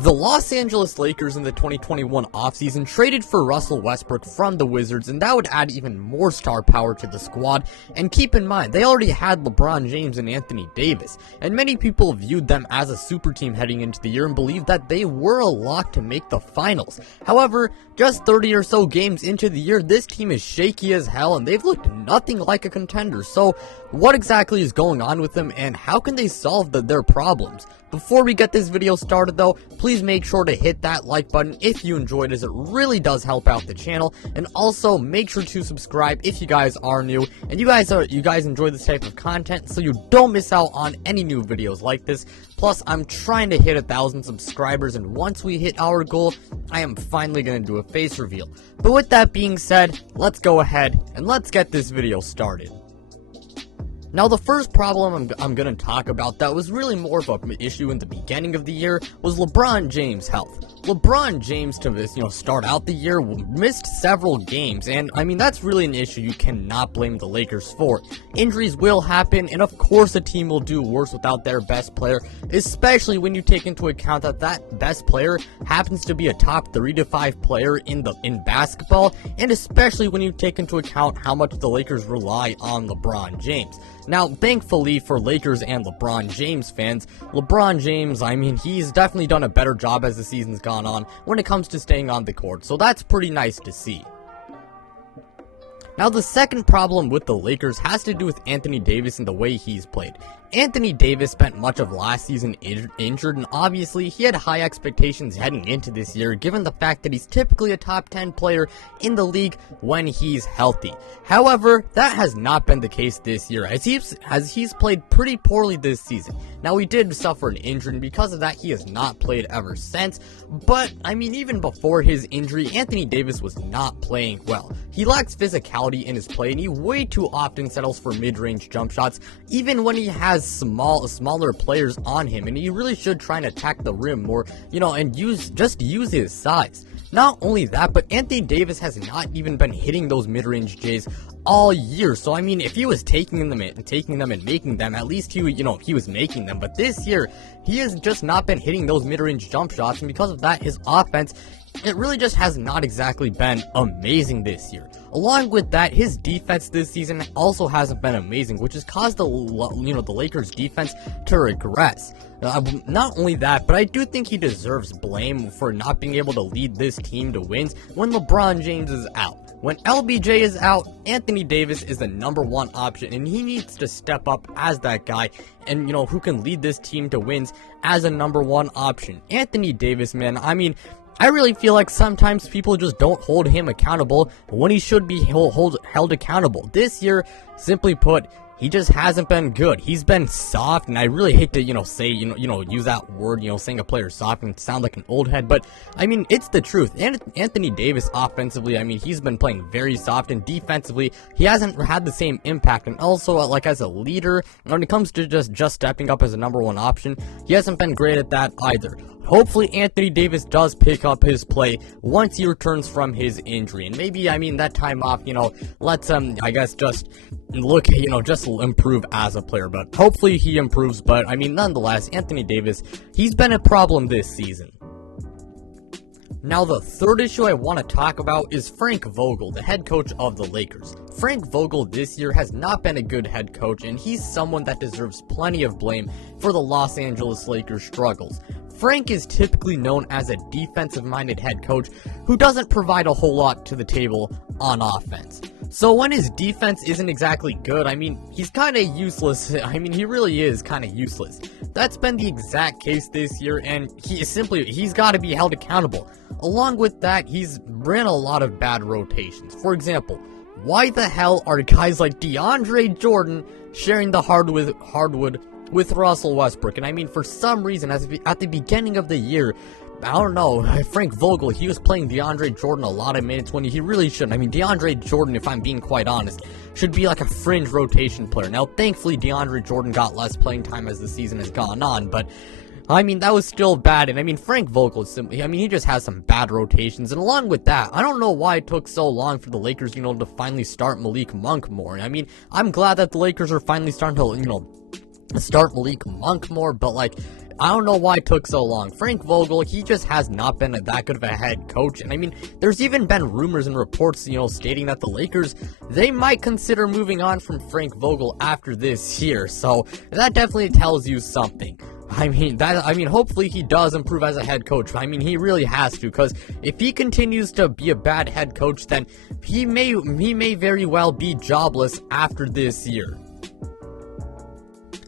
The Los Angeles Lakers in the 2021 offseason traded for Russell Westbrook from the Wizards, and that would add even more star power to the squad. And keep in mind, they already had LeBron James and Anthony Davis, and many people viewed them as a super team heading into the year and believed that they were a lock to make the finals. However, just 30 or so games into the year, this team is shaky as hell, and they've looked nothing like a contender. So, what exactly is going on with them, and how can they solve their problems? Before we get this video started though, please make sure to hit that like button if you enjoyed, as it really does help out the channel, and also make sure to subscribe if you guys are new and you guys enjoy this type of content, so you don't miss out on any new videos like this. Plus, I'm trying to hit 1,000 subscribers, and once we hit our goal, I am finally going to do a face reveal. But with that being said, let's go ahead and let's get this video started. Now, the first problem I'm going to talk about that was really more of an issue in the beginning of the year was LeBron James' health. LeBron James, to start out the year, missed several games, and I mean, that's really an issue you cannot blame the Lakers for. Injuries will happen, and of course a team will do worse without their best player, especially when you take into account that best player happens to be a top 3 to 5 player in basketball, and especially when you take into account how much the Lakers rely on LeBron James. Now, thankfully for Lakers and LeBron James fans, LeBron James, I mean, he's definitely done a better job as the season's gone on when it comes to staying on the court, so that's pretty nice to see. Now, the second problem with the Lakers has to do with Anthony Davis and the way he's played. Anthony Davis spent much of last season injured, and obviously he had high expectations heading into this year, given the fact that he's typically a top 10 player in the league when he's healthy. However, that has not been the case this year, as he's played pretty poorly this season. Now, he did suffer an injury, and because of that, he has not played ever since. But, I mean, even before his injury, Anthony Davis was not playing well. He lacks physicality in his play, and he way too often settles for mid-range jump shots, even when he has smaller players on him, and he really should try and attack the rim more, and use his size. Not only that, but Anthony Davis has not even been hitting those mid-range J's all year. So I mean, if he was taking them and making them, at least he was making them. But this year, he has just not been hitting those mid-range jump shots, and because of that, his offense, it really just has not exactly been amazing this year. Along with that, his defense this season also hasn't been amazing, which has caused the Lakers defense to regress. Not only that, but I do think he deserves blame for not being able to lead this team to wins when LeBron James is out. When LBJ is out, Anthony Davis is the #1 option, and he needs to step up as that guy, and who can lead this team to wins as a #1 option. Anthony Davis, man, I mean, I really feel like sometimes people just don't hold him accountable when he should be held accountable. This year, simply put, he just hasn't been good. He's been soft, and I really hate to, say, use that word, saying a player's soft and sound like an old head, but, I mean, it's the truth. And Anthony Davis, offensively, I mean, he's been playing very soft, and defensively, he hasn't had the same impact, and also, like, as a leader, when it comes to just stepping up as a #1 option, he hasn't been great at that either. Hopefully, Anthony Davis does pick up his play once he returns from his injury, and maybe, I mean, that time off, let's, I guess, just just improve as a player, but hopefully he improves. But I mean, nonetheless, Anthony Davis, he's been a problem this season. Now, the third issue I want to talk about is Frank Vogel, the head coach of the Lakers. Frank Vogel this year has not been a good head coach, and he's someone that deserves plenty of blame for the Los Angeles Lakers' struggles. Frank is typically known as a defensive-minded head coach who doesn't provide a whole lot to the table on offense. So when his defense isn't exactly good, I mean, he's kind of useless. I mean, he really is kind of useless. That's been the exact case this year, and he's got to be held accountable. Along with that, he's ran a lot of bad rotations. For example, why the hell are guys like DeAndre Jordan sharing the hardwood with Russell Westbrook? And I mean, for some reason, at the beginning of the year, I don't know, Frank Vogel, he was playing DeAndre Jordan a lot of minutes when he really shouldn't. I mean, DeAndre Jordan, if I'm being quite honest, should be like a fringe rotation player. Now, thankfully, DeAndre Jordan got less playing time as the season has gone on, but I mean, that was still bad. And I mean, Frank Vogel is simply, I mean, he just has some bad rotations. And along with that, I don't know why it took so long for the Lakers, to finally start Malik Monk more. I mean, I'm glad that the Lakers are finally starting to, start Malik Monk more, but like, I don't know why it took so long. Frank Vogel, he just has not been that good of a head coach. And I mean, there's even been rumors and reports, stating that the Lakers, they might consider moving on from Frank Vogel after this year. So that definitely tells you something. I mean, hopefully he does improve as a head coach. I mean, he really has to, because if he continues to be a bad head coach, then he may very well be jobless after this year.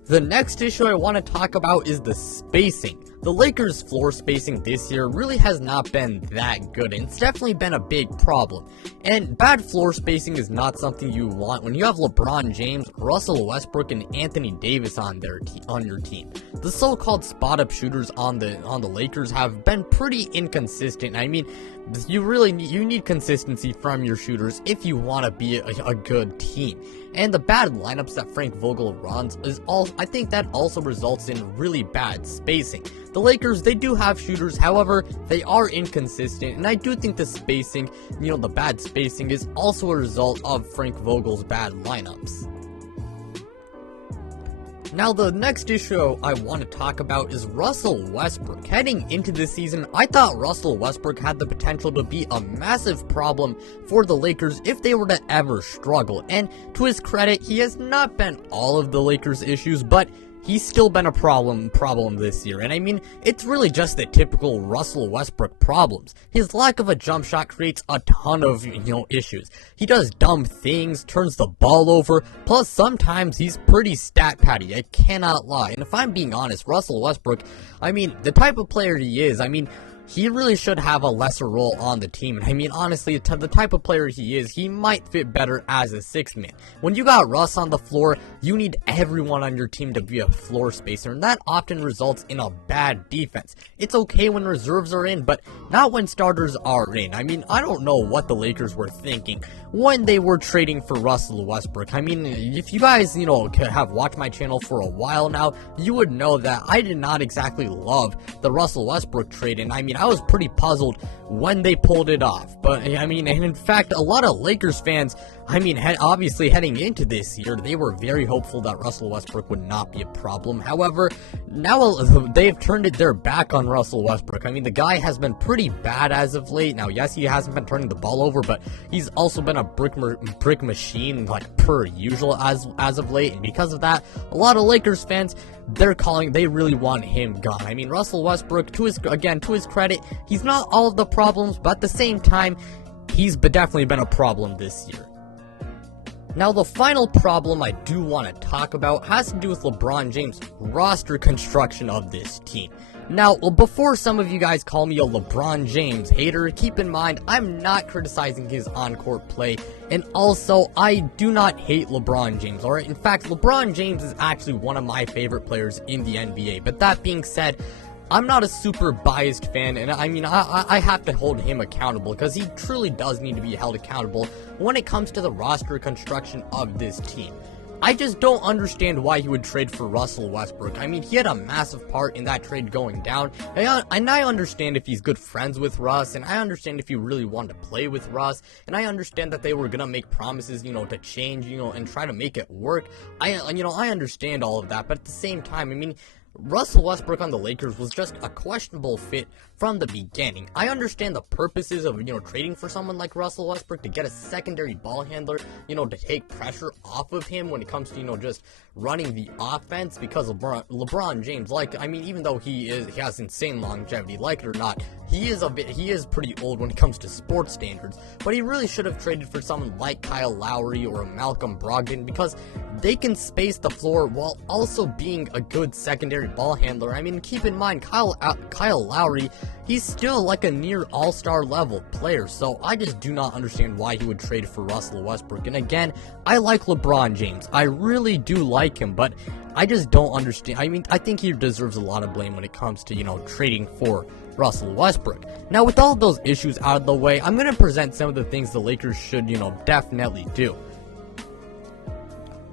The next issue I want to talk about is the spacing. The Lakers' floor spacing this year really has not been that good, and it's definitely been a big problem. And bad floor spacing is not something you want when you have LeBron James, Russell Westbrook, and Anthony Davis on your team. The so-called spot-up shooters on the Lakers have been pretty inconsistent. I mean, you need consistency from your shooters if you want to be a good team. And the bad lineups that Frank Vogel runs I think that also results in really bad spacing. The Lakers, they do have shooters, however, they are inconsistent, and I do think the spacing, the bad spacing is also a result of Frank Vogel's bad lineups. Now, the next issue I want to talk about is Russell Westbrook. Heading into this season, I thought Russell Westbrook had the potential to be a massive problem for the Lakers if they were to ever struggle. And to his credit, he has not been all of the Lakers' issues, but he's still been a problem this year. And I mean, it's really just the typical Russell Westbrook problems. His lack of a jump shot creates a ton of, issues. He does dumb things, turns the ball over, plus sometimes he's pretty stat patty, I cannot lie. And if I'm being honest, Russell Westbrook, I mean, the type of player he is, he really should have a lesser role on the team. And I mean, honestly, the type of player he is, he might fit better as a sixth man. When you got Russ on the floor, you need everyone on your team to be a floor spacer, and that often results in a bad defense. It's okay when reserves are in, but not when starters are in. I mean, I don't know what the Lakers were thinking when they were trading for Russell Westbrook. I mean, if you guys, have watched my channel for a while now, you would know that I did not exactly love the Russell Westbrook trade, and I mean, I was pretty puzzled when they pulled it off. But I mean, and in fact, a lot of Lakers fans, obviously heading into this year, they were very hopeful that Russell Westbrook would not be a problem. However, now they've turned their back on Russell Westbrook. I mean, the guy has been pretty bad as of late. Now, yes, he hasn't been turning the ball over, but he's also been a brick machine, like per usual as of late. And because of that, a lot of Lakers fans, they really want him gone. I mean, Russell Westbrook, to his credit, he's not all of the problems, but at the same time, he's definitely been a problem this year. Now, the final problem I do want to talk about has to do with LeBron James' roster construction of this team. Now, before some of you guys call me a LeBron James hater, keep in mind, I'm not criticizing his on-court play, and also, I do not hate LeBron James, alright? In fact, LeBron James is actually one of my favorite players in the NBA, but that being said, I'm not a super biased fan, and I mean, I have to hold him accountable, because he truly does need to be held accountable when it comes to the roster construction of this team. I just don't understand why he would trade for Russell Westbrook. I mean, he had a massive part in that trade going down, and I understand if he's good friends with Russ, and I understand if he really wanted to play with Russ, and I understand that they were gonna make promises, to change, and try to make it work. I understand all of that, but at the same time, I mean, Russell Westbrook on the Lakers was just a questionable fit from the beginning. I understand the purposes of, trading for someone like Russell Westbrook to get a secondary ball handler, to take pressure off of him when it comes to, just running the offense, because LeBron James, even though he has insane longevity, like it or not, he is pretty old when it comes to sports standards, but he really should have traded for someone like Kyle Lowry or Malcolm Brogdon, because they can space the floor while also being a good secondary ball handler. I mean, keep in mind, Kyle Lowry, he's still like a near all-star level player, so I just do not understand why he would trade for Russell Westbrook. And again, I like LeBron James. I really do like him, but I just don't understand. I mean, I think he deserves a lot of blame when it comes to, trading for Russell Westbrook. Now, with all of those issues out of the way, I'm going to present some of the things the Lakers should, definitely do.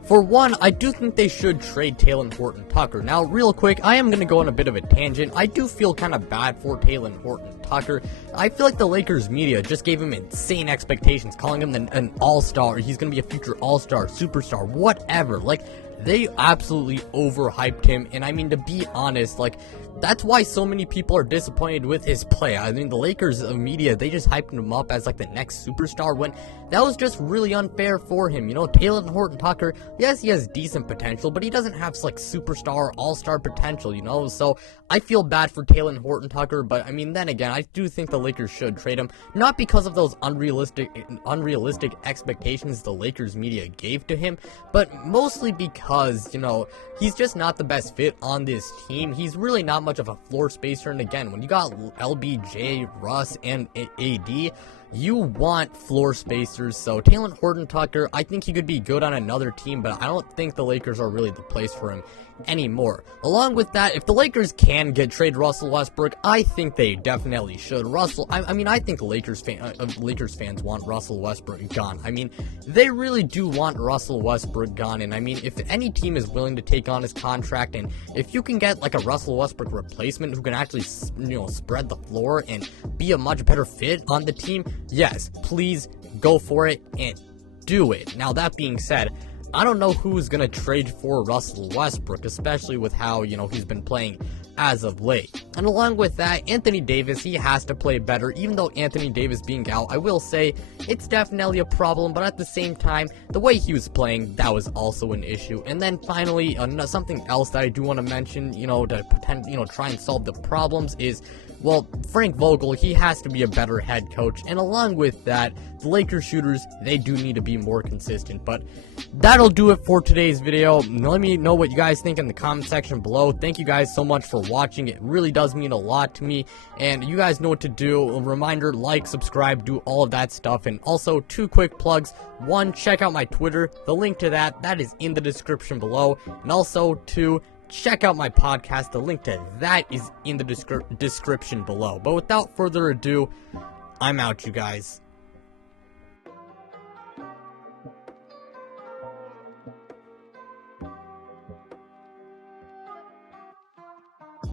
For one, I do think they should trade Talen Horton-Tucker. Now, real quick, I am going to go on a bit of a tangent. I do feel kind of bad for Talen Horton-Tucker. I feel like the Lakers media just gave him insane expectations, calling him an all-star. He's going to be a future all-star, superstar, whatever. Like, they absolutely overhyped him. And I mean, to be honest, like, that's why so many people are disappointed with his play. I mean, the Lakers media, they just hyped him up as like the next superstar when that was just really unfair for him. You know, Talen Horton-Tucker, yes, he has decent potential, but he doesn't have like superstar, all-star potential, you know? So I feel bad for Talen Horton-Tucker, but I mean, then again, I do think the Lakers should trade him, not because of those unrealistic expectations the Lakers media gave to him, but mostly because, you know, he's just not the best fit on this team. He's really not much of a floor spacer, and again, when you got LBJ, Russ, and AD, you want floor spacers. So Talen Horton-Tucker, I think he could be good on another team, but I don't think the Lakers are really the place for him anymore. Along with that, if the Lakers can trade Russell Westbrook, I think they definitely should. I mean, I think Lakers fans want Russell Westbrook gone. I mean, they really do want Russell Westbrook gone, and I mean, if any team is willing to take on his contract, and if you can get like a Russell Westbrook replacement who can actually, you know, spread the floor and be a much better fit on the team, yes, please go for it and do it. Now, that being said, I don't know who's going to trade for Russell Westbrook, especially with how, you know, he's been playing as of late. And along with that, Anthony Davis, he has to play better. Even though Anthony Davis being out, I will say it's definitely a problem, but at the same time, the way he was playing, that was also an issue. And then finally, something else that I do want to mention, you know, to try and solve the problems is, well, Frank Vogel, he has to be a better head coach. And along with that, the Lakers shooters, they do need to be more consistent. But that'll do it for today's video. Let me know what you guys think in the comment section below. Thank you guys so much for watching. It really does mean a lot to me. And you guys know what to do. A reminder, like, subscribe, do all of that stuff. And also, 2 quick plugs. 1, check out my Twitter. The link to that is in the description below. And also, 2, check out my podcast. The link to that is in the description below. But without further ado, I'm out, you guys.